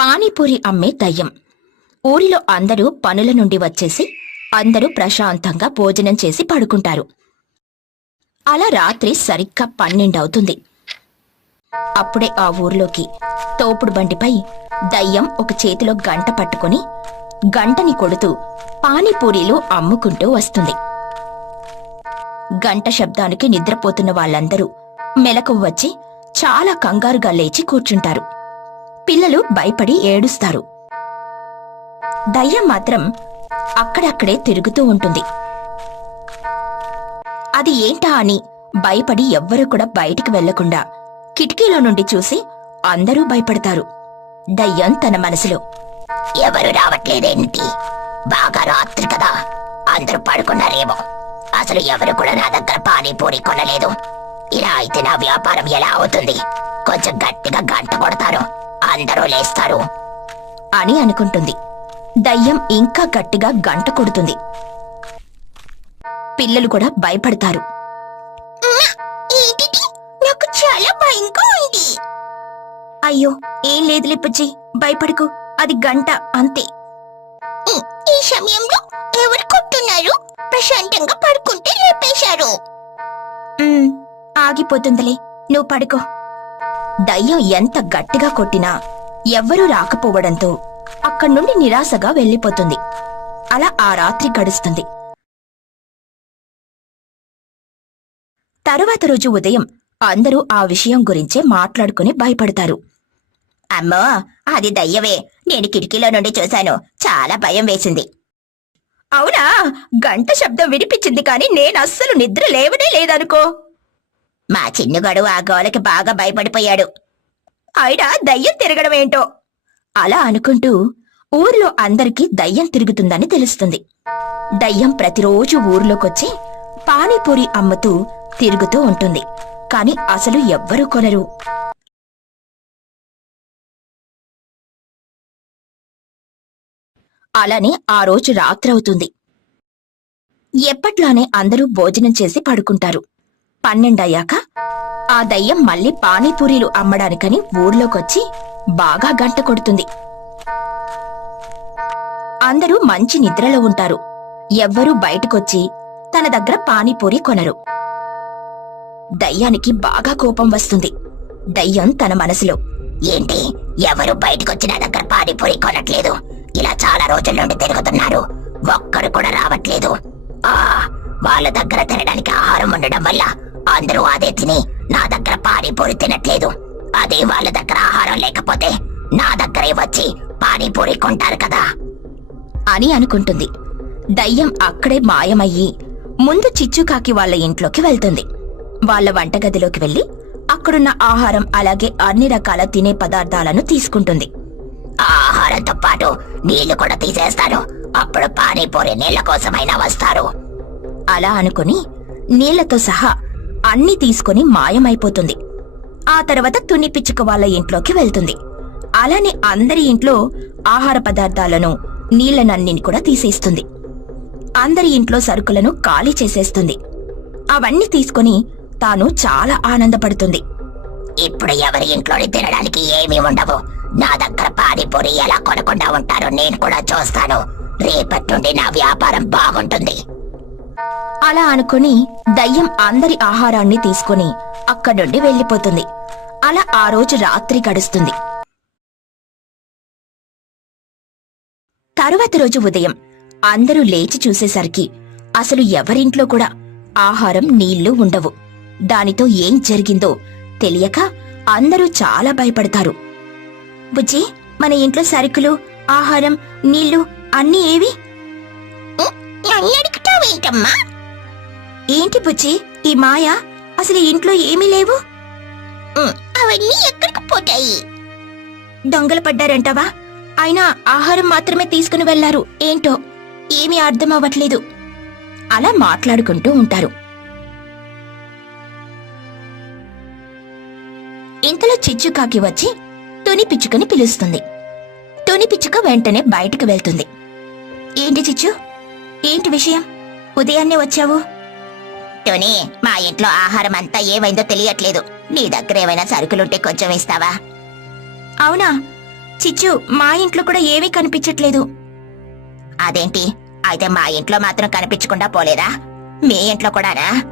పానీపూరి అమ్మే దయ్యం. ఊరిలో అందరూ పనుల నుండి వచ్చేసి అందరూ ప్రశాంతంగా భోజనం చేసి పడుకుంటారు. అలా రాత్రి సరిగ్గా పన్నెండవుతుంది. అప్పుడే ఆ ఊర్లోకి తోపుడు బండిపై దయ్యం ఒక చేతిలో గంట పట్టుకుని గంటని కొడుతూ పానీపూరీలు అమ్ముకుంటూ వస్తుంది. గంట శబ్దానికి నిద్రపోతున్న వాళ్ళందరూ మెలకు వచ్చి చాలా కంగారుగా లేచి కూర్చుంటారు. పిల్లలు భయపడి ఏడుస్తారు. దయ్యం మాత్రం అక్కడక్కడే తిరుగుతూ ఉంటుంది. అది ఏంటా అని భయపడి ఎవ్వరూ కూడా బయటికి వెళ్ళకుండా కిటికీలో నుండి చూసి అందరూ భయపడతారు. దయ్యం తన మనసులో ఎవరు రావట్లేదేంటి? బాగా రాత్రి కదా. అందరూ పడుకున్నారేమో. అసలు ఎవరు కూడా నా దగ్గర పానీపూరి కొనలేదు. ఇలా అయితే నా వ్యాపారం ఎలా అవుతుంది? కొంచెం గట్టిగా గంట కొడతారు. అందరూ లేస్తారు అని అనుకుంటుంది. దయ్యం ఇంకా గట్టిగా గంట కొడుతుంది. పిల్లలు కూడా భయపడతారు. నాకు చాలా భయంగా ఉంది. అయ్యో ఏం లేదు లిప్పుచ్చి భయపడకు అది గంట అంతే. ఈ సమయంలో ఎవరు కొట్టున్నారు? ప్రశాంతంగా పడుకుంటే లేపేశారు. ఆగిపోతుందిలే నువ్వు పడుకో. దయ్యం ఎంత గట్టిగా కొట్టినా ఎవ్వరూ రాకపోవడంతో అక్కడి నుండి నిరాశగా వెళ్ళిపోతుంది. అలా ఆ రాత్రి గడుస్తుంది. తరువాత రోజు ఉదయం అందరూ ఆ విషయం గురించే మాట్లాడుకుని భయపడతారు. అమ్మో అది దయ్యవే నేను కిటికీలో నుండి చూశాను. చాలా భయం వేసింది. అవునా? గంట శబ్దం వినిపించింది కానీ నేను అస్సలు నిద్ర లేవనే లేదనుకో. మా చిన్నుగాడు ఆ గోలకి బాగా భయపడిపోయాడు. అయినా దయ్యం తిరగడం ఏంటో? అలా అనుకుంటూ ఊర్లో అందరికీ దయ్యం తిరుగుతుందని తెలుస్తుంది. దయ్యం ప్రతిరోజు ఊర్లోకొచ్చి పానీపూరి అమ్ముతూ తిరుగుతూ ఉంటుంది. కాని అసలు ఎవ్వరూ కొనరు. అలానే ఆ రోజు రాత్రవుతుంది. ఎప్పట్లానే అందరూ భోజనం చేసి పడుకుంటారు. పన్నెండయ్యాక ఆ దయ్యం మళ్ళీ పానీపూరీలు అమ్మడానికని ఊర్లోకొచ్చి బాగా గంట కొడుతుంది. అందరూ మంచి నిద్రలో ఉంటారు. ఎవ్వరూ బయటకొచ్చి తన దగ్గర పానీపూరి కొనరు. దయ్యానికి బాగా కోపం వస్తుంది. దయ్యం తన మనసులో ఏంటి? ఎవరు బయటకొచ్చి నా దగ్గర పానీపూరి కొనట్లేదు? ఇలా చాలా రోజుల నుండి తిరుగుతున్నారు. ఒక్కరు కూడా రావట్లేదు. ఆ వాళ్ళ దగ్గర తినడానికి ఆహారం ఉండడం వల్ల అందరూ అదే తిని నా దగ్గర పానీపూరి తినట్లేదు. అదే వాళ్ళ దగ్గర ఆహారం లేకపోతే నా దగ్గరే వచ్చి పానీపూరి కొంటారు కదా. అని అనుకుంటుంది. దయ్యం అక్కడే మాయమయ్యి ముందు చిచ్చుకాకి వాళ్ళ ఇంట్లోకి వెళ్తుంది. వాళ్ళ వంటగదిలోకి వెళ్ళి అక్కడున్న ఆహారం అలాగే అన్ని రకాల తినే పదార్థాలను తీసుకుంటుంది. ఆహారంతో పాటు నీళ్ళు కూడా తీసేస్తాను. అప్పుడు పానీపూరి నీళ్ళ కోసమైనా వస్తారు. అలా అనుకుని నీళ్ళతో సహా అన్ని తీసుకుని మాయమైపోతుంది. ఆ తర్వాత తుని పిచ్చుక వాళ్ళ ఇంట్లోకి వెళ్తుంది. అలానే అందరి ఇంట్లో ఆహార పదార్థాలను నీళ్ళనన్నిని కూడా తీసేస్తుంది. అందరి ఇంట్లో సరుకులను ఖాళీ చేసేస్తుంది. అవన్నీ తీసుకొని తాను చాలా ఆనందపడుతుంది. ఇప్పుడు ఎవరి ఇంట్లోని తినడానికి ఏమీ ఉండవు. నా దగ్గర పానీపూరి ఎలా కొనకుండా ఉంటారో నేను కూడా చూస్తాను. రేపటి నుండి నా వ్యాపారం బాగుంటుంది. అలా అనుకుని దయ్యం అందరి ఆహారాన్ని తీసుకుని అక్కడుండి వెళ్ళిపోతుంది వెళ్ళిపోతుంది. అలా ఆ రోజు రాత్రి గడుస్తుంది. తరువాత రోజు ఉదయం అందరూ లేచి చూసేసరికి అసలు ఎవరింట్లో కూడా ఆహారం నీళ్ళు ఉండవు. దానితో ఏం జరిగిందో తెలియక అందరూ చాలా భయపడతారు. బుజ్జి మన ఇంట్లో సరుకులు ఆహారం నీళ్ళు అన్నీ ఏవి? ఏంటి బుజ్జి? ఈ మాయ? అసలు ఇంట్లో ఏమీ లేవు? అవన్నీ ఎక్కడికి పోతాయి? దొంగలు పడ్డారంటావా? అయినా ఆహారం మాత్రమే తీసుకుని వెళ్ళారు. ఏంటో? ఏమీ అర్థం అవ్వట్లేదు. అలా మాట్లాడుకుంటూ ఉంటారు. ఇంతలో చిచ్చుకాకి వచ్చి తుని పిచ్చుకని పిలుస్తుంది. తుని పిచ్చుక వెంటనే బయటకు వెళ్తుంది. ఏంటి చిచ్చు? ఏంటి విషయం? ఉదయాన్నే వచ్చావు? టోనీ మా ఇంట్లో ఆహారం అంతా ఏమైందో తెలియట్లేదు. నీ దగ్గర ఏమైనా సరుకులుంటే కొంచెం ఇస్తావా? అవునా? చిచ్చు మా ఇంట్లో కూడా ఏమీ కనిపించట్లేదు. అదేంటి? అయితే మా ఇంట్లో మాత్రం కనిపించకుండా పోలేదా? మీ ఇంట్లో కూడానా?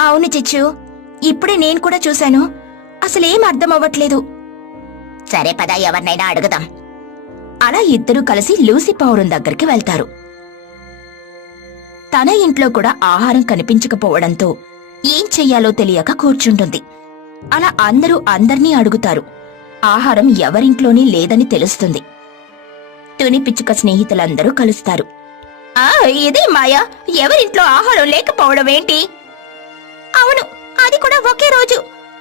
అవును చిచ్చు. ఇప్పుడే నేను కూడా చూశాను. అసలేం అర్థం అవ్వట్లేదు. సరే పద ఎవరినైనా అడుగుదాం. అలా ఇద్దరూ కలిసి లూసి పౌరం దగ్గరికి వెళ్తారు. తన ఇంట్లో కూడా ఆహారం కనిపించకపోవడంతో ఏం చెయ్యాలో తెలియక కూర్చుంటుంది. అలా అందరూ అందర్నీ అడుగుతారు. ఆహారం ఎవరింట్లోనే లేదని తెలుస్తుంది. తుని పిచ్చుక స్నేహితులందరూ కలుస్తారు. ఆ ఇదే మాయా! ఎవరింట్లో ఆహారం లేకపోవడం ఏంటి? అవును అది కూడా ఒకే రోజు.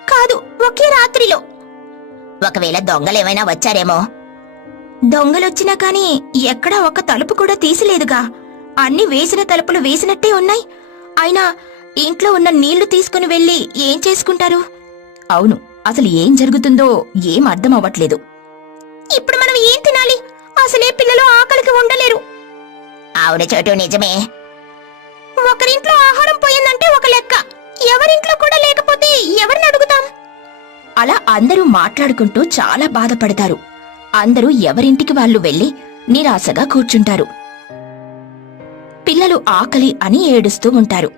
కాదు ఒకే రాత్రిలో. ఒకవేళ దొంగలేమైనా వచ్చారేమో? దొంగలొచ్చినా కాని ఎక్కడా ఒక తలుపు కూడా తీసిలేదుగా. అన్ని వేసిన తలుపులు వేసినట్టే ఉన్నాయి. అయినా ఇంట్లో ఉన్న నీళ్ళు తీసుకుని వెళ్ళి ఏం చేసుకుంటారు? అవును అసలు ఏం జరుగుతుందో ఏం అర్థం అవ్వట్లేదు. ఇప్పుడు మనం ఏం తినాలి? అసలే పిల్లలు ఆకలికి ఉండలేరు. అవును చోటు నిజమే. ఒకరింట్లో ఆహారం పోయిందంటే ఒక లెక్క. ఎవరింట్లో కూడా లేకపోతే ఎవరిని అడుగుతాం? అలా అందరూ మాట్లాడుకుంటూ చాలా బాధపడతారు. అందరూ ఎవరింటికి వాళ్ళు వెళ్ళి నిరాశగా కూర్చుంటారు. పిల్లలు ఆకలి అని ఏడుస్తూ ఉంటారు.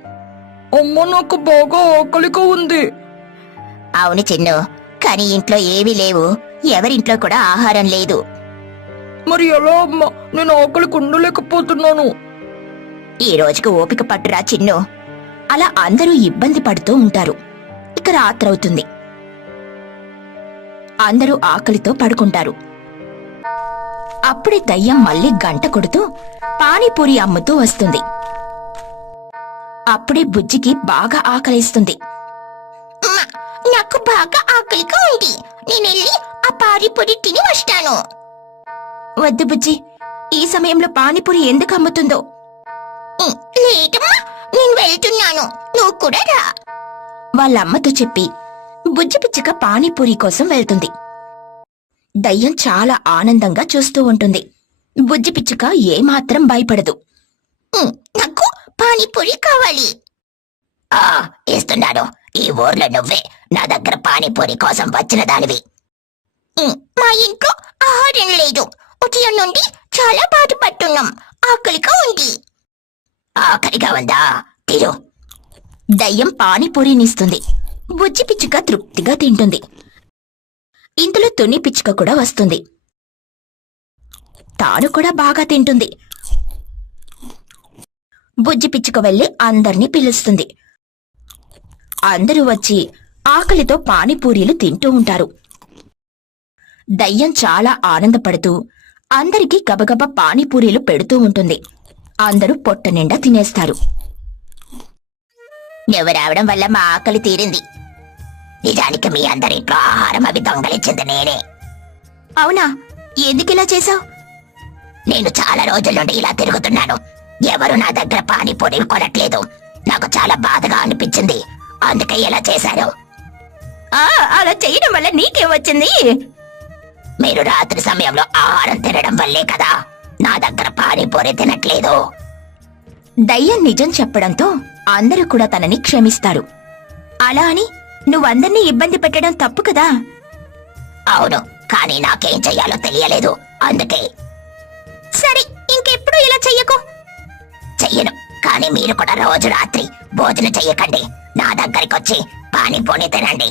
అమ్మ నాకు బాగా ఆకలిగా ఉంది. అవును చిన్ను కానీ ఇంట్లో ఏమీ లేవు. ఎవరింట్లో కూడా ఆహారం లేదు. మరి ఎలా అమ్మ? నేను ఆకలికి ఉండలేకపోతున్నాను. ఈ రోజుకు ఓపిక పట్టురా చిన్ను. అలా అందరూ ఇబ్బంది పడుతూ ఉంటారు. ఇక రాత్రవుతుంది. అందరూ ఆకలితో పడుకుంటారు. అప్పుడే దయ్యం మళ్ళీ గంట కొడుతూ పానీపూరి అమ్ముతూ వస్తుంది. అప్పుడే బుజ్జికి బాగా ఆకలిస్తుంది. నాకు బాగా ఆకలిగా ఉంది. నేనెళ్ళి ఆ పానీపూరి తిని వస్తాను. వద్దు బుజ్జి ఈ సమయంలో పానీపూరి ఎందుకు అమ్ముతుందో? లేదమ్మా నేను వెళ్తున్నాను. నువ్వు కూడా రా. వాళ్ళమ్మతో చెప్పి బుజ్జి పిచ్చుక పానీపూరి కోసం వెళ్తుంది. దయ్యం చాలా ఆనందంగా చూస్తూ ఉంటుంది. బుజ్జి పిచ్చుక ఏమాత్రం భయపడదు. నాకు పానీపూరి కావాలి. ఆ ఇస్తున్నాను. ఈ ఊర్లో నువ్వే. నా దగ్గర పానీపూరి కోసం వచ్చిన దానివి. మా ఇంట్లో ఆహారం లేదు. ఉదయం నుండి చాలా బాధపడుతున్నాం. ఆకలిగా ఉంది. ఆకలిగా ఉందా? తిరు దయ్యం పానీపూరినిస్తుంది. బుజ్జి పిచ్చుక తృప్తిగా తింటుంది. ఇంతలో తుని పిచ్చుక కూడా వస్తుంది. తాను కూడా బాగా తింటుంది. బుజ్జి పిచ్చుక వెళ్ళి అందర్నీ పిలుస్తుంది. అందరూ వచ్చి ఆకలితో పానీపూరీలు తింటూ ఉంటారు. దయ్యం చాలా ఆనందపడుతూ అందరికీ గబగబా పానీపూరీలు పెడుతూ ఉంటుంది. అందరూ పొట్ట నిండా తినేస్తారు. నువ్వు రావడం వల్ల మా ఆకలి తీరింది? నిజానికి మీ అందరింట్లో ఆహారం అవి దొంగలించింది నేనే. అవునా? ఎందుకిలా చేశావు? నేను చాలా రోజుల నుండి ఇలా తిరుగుతున్నాను. ఎవరు నా దగ్గర పానీపూరి కొనట్లేదు. నాకు చాలా బాధగా అనిపించింది. అందుకే ఇలా చేశారు అలా చేయడం వల్ల నీకేం వచ్చింది? మీరు రాత్రి సమయంలో ఆహారం తినడం వల్లే కదా నా దగ్గర పానీపూరి తినట్లేదు. దయ్యం నిజం చెప్పడంతో అందరూ కూడా తనని క్షమిస్తారు. అలా అని నువ్వందర్నీ ఇబ్బంది పెట్టడం తప్పు కదా? అవును కానీ నాకేం చెయ్యాలో తెలియలేదు. అందుకే. సరే ఇంకెప్పుడు ఇలా చెయ్యకు? చెయ్యను కానీ మీరు కూడా రోజు రాత్రి భోజనం చెయ్యకండి. నా దగ్గరికి వచ్చి పానీపూని తినండి.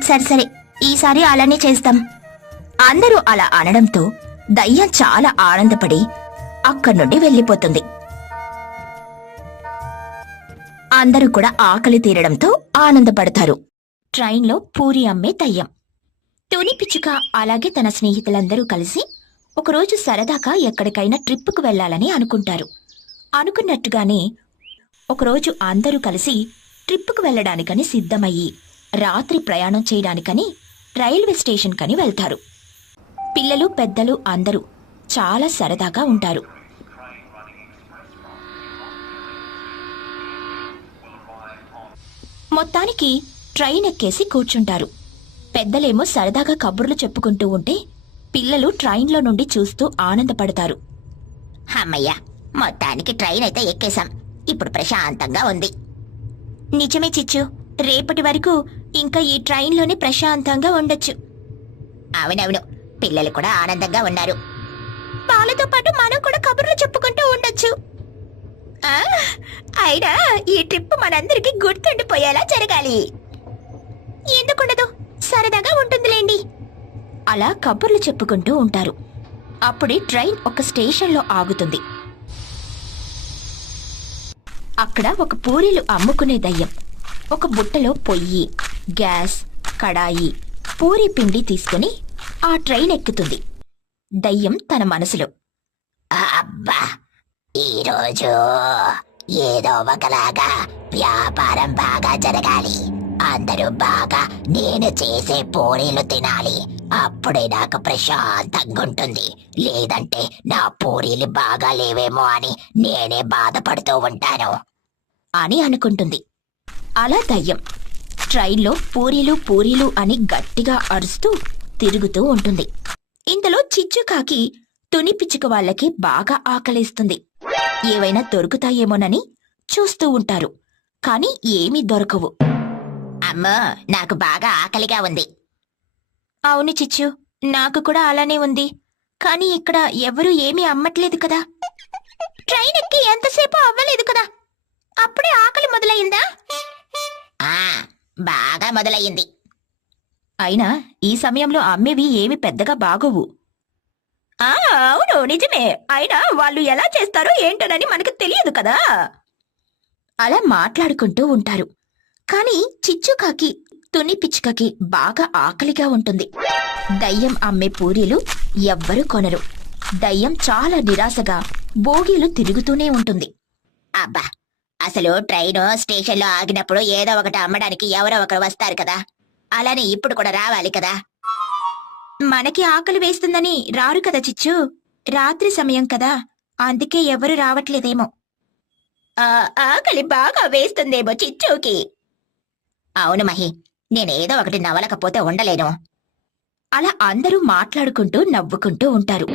సరే సరే. ఈసారి అలానే చేస్తాం. అందరూ అలా అనడంతో దయ్యం చాలా ఆనందపడి అక్కడి నుండి వెళ్ళిపోతుంది. అందరూ కూడా ఆకలి తీరడంతో ఆనందపడతారు. ట్రైన్లో పూరి అమ్మే దయ్యం టోనీ పిచ్చుక అలాగే తన స్నేహితులందరూ కలిసి ఒకరోజు సరదాగా ఎక్కడికైనా ట్రిప్పుకు వెళ్ళాలని అనుకుంటారు. అనుకున్నట్టుగానే ఒకరోజు అందరూ కలిసి ట్రిప్పుకు వెళ్ళడానికని సిద్ధమయ్యి రాత్రి ప్రయాణం చేయడానికని రైల్వే స్టేషన్ కని వెళ్తారు. పిల్లలు పెద్దలు అందరూ చాలా సరదాగా ఉంటారు. మొత్తానికి ట్రైన్ ఎక్కేసి కూర్చుంటారు. పెద్దలేమో సరదాగా కబుర్లు చెప్పుకుంటూ ఉంటే పిల్లలు ట్రైన్లో నుండి చూస్తూ ఆనందపడతారు. అమ్మయ్య మొత్తానికి ట్రైన్ అయితే ఎక్కేశాం. ఇప్పుడు ప్రశాంతంగా ఉంది. నిజమే చిచ్చు. రేపటి వరకు ఇంకా ఈ ట్రైన్లోనే ప్రశాంతంగా ఉండొచ్చు. అవునవును. పిల్లలు కూడా ఆనందంగా ఉన్నారు. వాళ్ళతో పాటు మనం కూడా కబుర్లు చెప్పుకుంటూ ఉండొచ్చు. అయినా ఈ ట్రిప్ మనందరికి గుర్తుండిపోయేలా జరగాలి. ఎందుకుండదు సరదాగా ఉంటుందిలేండి. అలా కబుర్లు చెప్పుకుంటూ ఉంటారు. అప్పుడే ట్రైన్ ఒక స్టేషన్లో ఆగుతుంది. అక్కడ ఒక పూరీలు అమ్ముకునే దయ్యం. ఒక బుట్టలో పొయ్యి గ్యాస్ కడాయి పూరి పిండి తీసుకుని ఆ ట్రైన్ ఎక్కుతుంది. దయ్యం తన మనసులో అబ్బా! ఈరోజు ఏదో ఒకలాగా వ్యాపారం బాగా జరగాలి. అందరూ బాగా నేను చేసే పూరీలు తినాలి. అప్పుడే నాకు ప్రశాంతంగా ఉంటుంది. లేదంటే నా పూరీలు బాగా లేవేమో అని నేనే బాధపడుతూ ఉంటాను. అని అనుకుంటుంది. అలా దయ్యం ట్రైన్లో పూరీలు పూరీలు అని గట్టిగా అరుస్తూ తిరుగుతూ ఉంటుంది. ఇంతలో చిచ్చుకాకి తుని పిచ్చుక వాళ్ళకి బాగా ఆకలిస్తుంది. ఏవైనా దొరుకుతాయేమోనని చూస్తూ ఉంటారు. కాని ఏమీ దొరకవు. అమ్మో నాకు బాగా ఆకలిగా ఉంది. అవును చిచ్చు నాకు కూడా అలానే ఉంది. కానీ ఇక్కడ ఎవరూ ఏమీ అమ్మట్లేదు కదా. ట్రైన్ ఎక్కి ఎంతసేపు అవ్వలేదు కదా. అప్పుడే ఆకలి మొదలయ్యిందా బాగా మొదలయ్యింది అయినా ఈ సమయంలో అమ్మేవి ఏమి పెద్దగా బాగోవు. అవును నిజమే. అయినా వాళ్ళు ఎలా చేస్తారో ఏంటోనని మనకు తెలియదు కదా. అలా మాట్లాడుకుంటూ ఉంటారు. కాని చిచ్చుకాకి తుని పిచ్చుకకి బాగా ఆకలిగా ఉంటుంది. దయ్యం అమ్మే పూరీలు ఎవ్వరూ కొనరు. దయ్యం చాలా నిరాశగా బోగీలు తిరుగుతూనే ఉంటుంది. అబ్బా అసలు ట్రైన్ స్టేషన్లో ఆగినప్పుడు ఏదో ఒకటి అమ్మడానికి ఎవరో ఒకరు వస్తారు కదా. అలానే ఇప్పుడు కూడా రావాలి కదా. మనకి ఆకలి వేస్తుందని రారు కదా చిచ్చు? రాత్రి సమయం కదా. అందుకే ఎవరు రావట్లేదేమో. ఆ, ఆకలి బాగా వేస్తుందేమో చిచ్చుకి. అవును మహి నేనేదో ఒకటి నవలకపోతే ఉండలేను. అలా అందరూ మాట్లాడుకుంటూ నవ్వుకుంటూ ఉంటారు.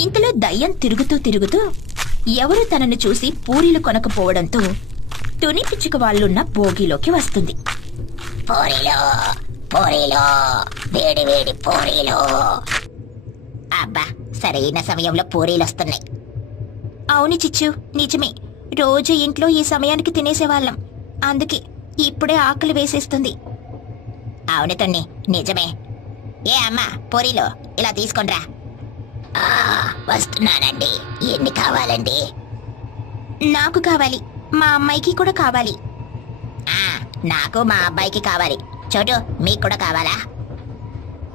ఇంతలో దయ్యం తిరుగుతూ తిరుగుతూ ఎవరు తనను చూసి పూరీలు కొనకపోవడంతో తుని పిచ్చుక వాళ్ళున్న భోగిలోకి వస్తుంది. పూరీలో పూరీలో వేడి వేడి పూరీలో. అబ్బా సరైన సమయంలో పూరీలు వస్తున్నాయి. అవును చిచ్చు నిజమే. రోజు ఇంట్లో ఈ సమయానికి తినేసేవాళ్ళం. అందుకే ఇప్పుడే ఆకలి వేసేస్తుంది. అవును తన్ని నిజమే. ఏ అమ్మా పూరీలో ఇలా తీసుకొనిరా. వస్తున్నానండి. ఎన్ని కావాలండి? నాకు కావాలి. మా అమ్మాయికి కూడా కావాలి. నాకు మా అబ్బాయికి కావాలి. చోటు మీకు కూడా కావాలా?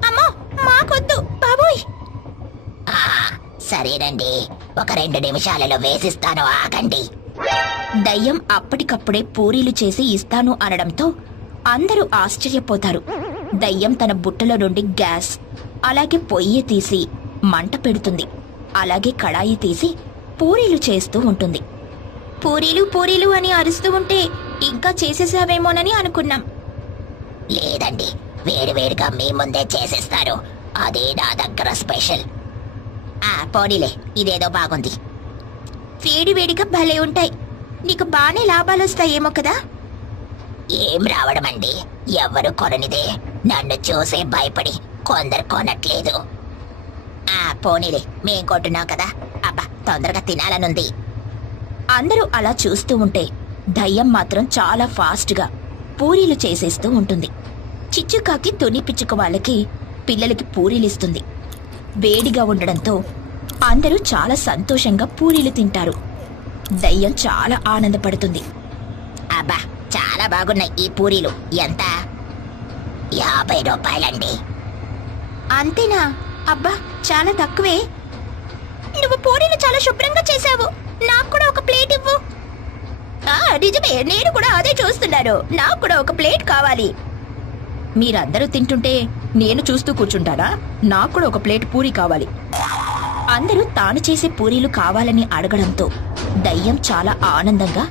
అమ్మో మాకొద్దు బాబోయ్. సరేనండి. ఒక రెండు నిమిషాలలో వేసిస్తాను ఆగండి. దయ్యం అప్పటికప్పుడే పూరీలు చేసి ఇస్తాను అనడంతో అందరూ ఆశ్చర్యపోతారు. దయ్యం తన బుట్టలో నుండి గ్యాస్ అలాగే పొయ్యి తీసి మంట పెడుతుంది. అలాగే కడాయి తీసి పూరీలు చేస్తూ ఉంటుంది. పూరీలు పూరీలు అని అరుస్తూ ఉంటే ఇంకా చేసేసావేమోనని అనుకున్నాం. లేదండి వేడివేడిగా మీ ముందే చేసేస్తారు. అదే నా దగ్గర స్పెషల్. ఆ పోనీలే ఇదేదో బాగుంది. వేడివేడిగా భలే ఉంటాయి. నీకు బానే లాభాలు వస్తాయేమో కదా? ఏం రావడం అండి ఎవరు కొననిదే. నన్ను చూసే భయపడి కొందరు కొనట్లేదు. ఆ పోనీలే మేం కొంటున్నాం కదా. అబ్బా తొందరగా తినాలనుంది. అందరూ అలా చూస్తూ ఉంటే దయ్యం మాత్రం చాలా ఫాస్ట్గా పూరీలు చేసేస్తూ ఉంటుంది. చిచ్చుకాకి తొని పిచ్చుక వాళ్ళకి పిల్లలకి పూరీలిస్తుంది వేడిగా ఉండడంతో అందరూ చాలా సంతోషంగా పూరీలు తింటారు. దయ్యం చాలా ఆనందపడుతుంది. అబ్బా చాలా బాగున్నాయి ఈ పూరీలు. ఎంత? యాభై రూపాయలండి. అంతేనా? అబ్బా చాలా తక్కువే. నువ్వు పూరీలు చాలా శుభ్రంగా చేశావు. నాకు కూడా ఒక ప్లేట్ ఇవ్వు. నిజమే నేను కూడా అదే చూస్తున్నాను. నాకు కూడా ఒక ప్లేట్ కావాలి. మీరందరూ తింటుంటే నేను చూస్తూ కూర్చుంటానా? నాకు కూడా ఒక ప్లేట్ పూరి కావాలి. అందరూ తాను చేసే పూరీలు కావాలని అడగడంతో దయ్యం చాలా ఆనందంగా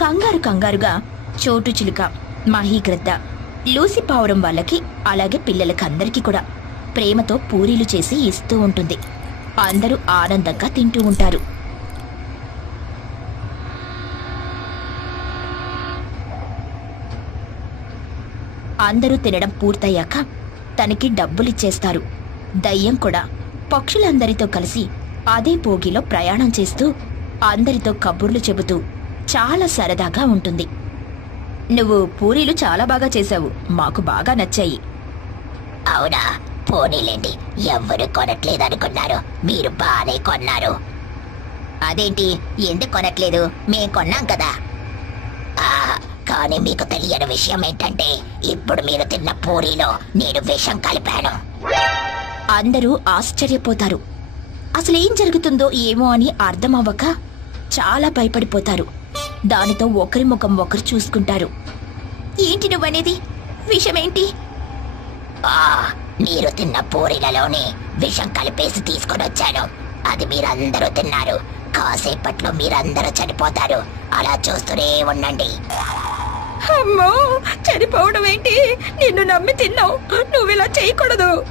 కంగారు కంగారుగా చోటు చిలుక మహీగ్రద్ద లూసి పావురం వాళ్ళకి అలాగే పిల్లలకందరికీ కూడా ప్రేమతో పూరీలు చేసి ఇస్తూ ఉంటుంది. అందరూ ఆనందంగా తింటూ ఉంటారు. అందరూ తినడం పూర్తయ్యాక తనకి డబ్బులిచ్చేస్తారు. దయ్యం కూడా పక్షులందరితో కలిసి అదే పోగిలో ప్రయాణం చేస్తూ అందరితో కబుర్లు చెబుతూ చాలా సరదాగా ఉంటుంది. నువ్వు పూరీలు చాలా బాగా చేశావు. మాకు బాగా నచ్చాయి. అవునా? పోనీలేండి. ఎవ్వరు కొనట్లేదనుకున్నారు. మీరు బానే కొన్నారు. అదేంటి? ఎందుకు కొనట్లేదు? మేం కొన్నాం కదా. కానీ మీకు తెలియని విషయం ఏంటంటే ఇప్పుడు మీరు తిన్న పూరీలో నేను విషం కలిపాను. అందరూ ఆశ్చర్యపోతారు. అసలేం జరుగుతుందో ఏమో అని అర్థమవ్వక చాలా భయపడిపోతారు. దానితో ఒకరి ముఖం ఒకరు చూసుకుంటారు. ఏంటి నువ్వనేది? విషమేంటి? ఆ మీరు తిన్న పూరీలలోనే విషం కలిపేసి తీసుకొని వచ్చాను. అది మీరందరూ తిన్నారు. కాసేపట్లో మీరందరూ చనిపోతారు. అలా చూస్తూనే ఉండండి. అమ్మో చనిపోవడం ఏంటి? నిన్ను నమ్మి తిన్నావు. నువ్వు ఇలా చేయకూడదు.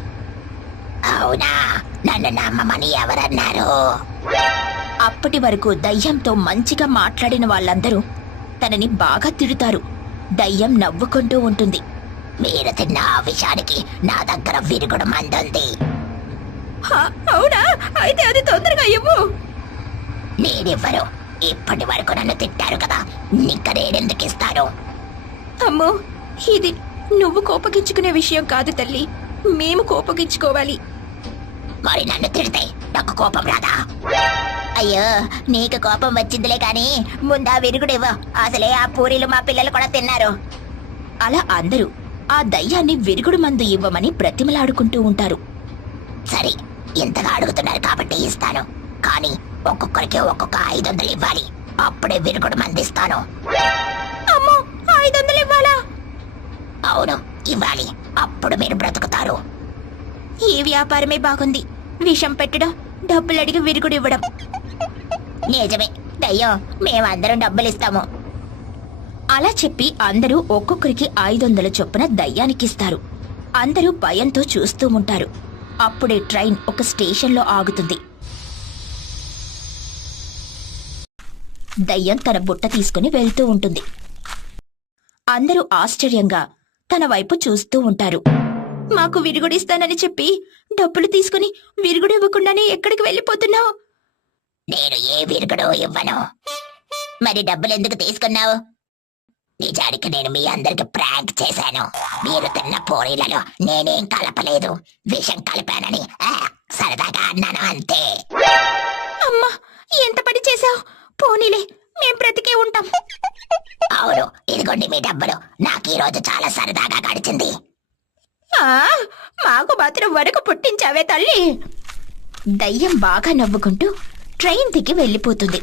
అవునా? నన్ను నమ్మమని ఎవరన్నారు? అప్పటి వరకు దయ్యంతో మంచిగా మాట్లాడిన వాళ్ళందరూ తనని బాగా తిడుతారు. దయ్యం నవ్వుకుంటూ ఉంటుంది. మీరు తిన్న ఆ విషానికి నా దగ్గర విరుగుడు మందుంది. అవునా? అయితే అది తొందరగా ఇవ్వు. నేనివ్వరు ఇప్పటి వరకు నన్ను తిట్టారు కదా. ఇంక నేనెందుకు ఇస్తాను అమ్మో ఇది నువ్వు కోపగించుకునే విషయం కాదు తల్లి. మేము కోపగించుకోవాలి. మరి నన్ను తిడితే నాకు కోపం రాదా? అయ్యో నీకు కోపం వచ్చిందిలే కాని ముందా విరుగుడు అసలే ఆ పూరీలు మా పిల్లలు కూడా తిన్నారు. అలా అందరూ ఆ దయ్యాన్ని విరుగుడు మందు ఇవ్వమని బ్రతిమలాడుకుంటూ ఉంటారు. సరే ఇంతగా అడుగుతున్నారు కాబట్టి ఇస్తాను. కానీ ఒక్కొక్కరికి ఒక్కొక్క ఐదు వందలు ఇవ్వాలి. అప్పుడే విరుగుడు మందిస్తాను అమ్మో ఐదు వందలు ఇవ్వాలా అవును ఇవ్వాలి. అప్పుడు మీరు బ్రతుకుతారు. ఈ వ్యాపారమే బాగుంది. విషం పెట్టడం డబ్బులు అడిగి విరుగుడు ఇవ్వడం. నిజమే. దయ్యం మేమందరం డబ్బులు ఇస్తాము అలా చెప్పి అందరూ ఒక్కొక్కరికి ఐదు వందల చొప్పున దయ్యానికిస్తారు. అందరూ భయంతో చూస్తూ ఉంటారు. అప్పుడే ట్రైన్ ఒక స్టేషన్లో ఆగుతుంది. దయ్యం తన బుట్ట తీసుకుని వెళ్తూ ఉంటుంది. అందరూ ఆశ్చర్యంగా తన వైపు చూస్తూ ఉంటారు. మాకు విరుగుడిస్తానని చెప్పి డబ్బులు తీసుకుని విరుగుడు ఇవ్వకుండానే ఎక్కడికి వెళ్ళిపోతున్నావు? నేను ఏ విరుగుడు ఇవ్వను. మరి డబ్బులు ఎందుకు తీసుకున్నావు? నిజానికి నేను మీ అందరికి ప్రాంక్ చేశాను. మీరు తిన్న పూరీలలో నేనేం కలపలేదు. విషం కలిపానని ఆ, సరదాగా అన్నాను అంతే. అమ్మా ఎంత పని చేశావు? పోనీలే. మేం బ్రతికే ఉంటాం. అవును ఇదిగోండి మీ డబ్బులు. నాకు ఈ రోజు చాలా సరదాగా గడిచింది. మాకు మాత్రం వరకు పుట్టించావే తల్లి. దయ్యం బాగా నవ్వుకుంటూ ట్రైన్ దిగి వెళ్ళిపోతుంది.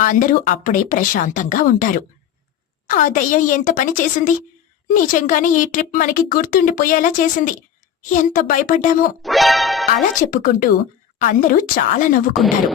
అందరూ అప్పుడే ప్రశాంతంగా ఉంటారు. ఆ దయ్యం ఎంత పని చేసింది? నిజంగానే ఈ ట్రిప్ మనకి గుర్తుండిపోయేలా చేసింది. ఎంత భయపడ్డామో. అలా చెప్పుకుంటూ అందరూ చాలా నవ్వుకుంటారు.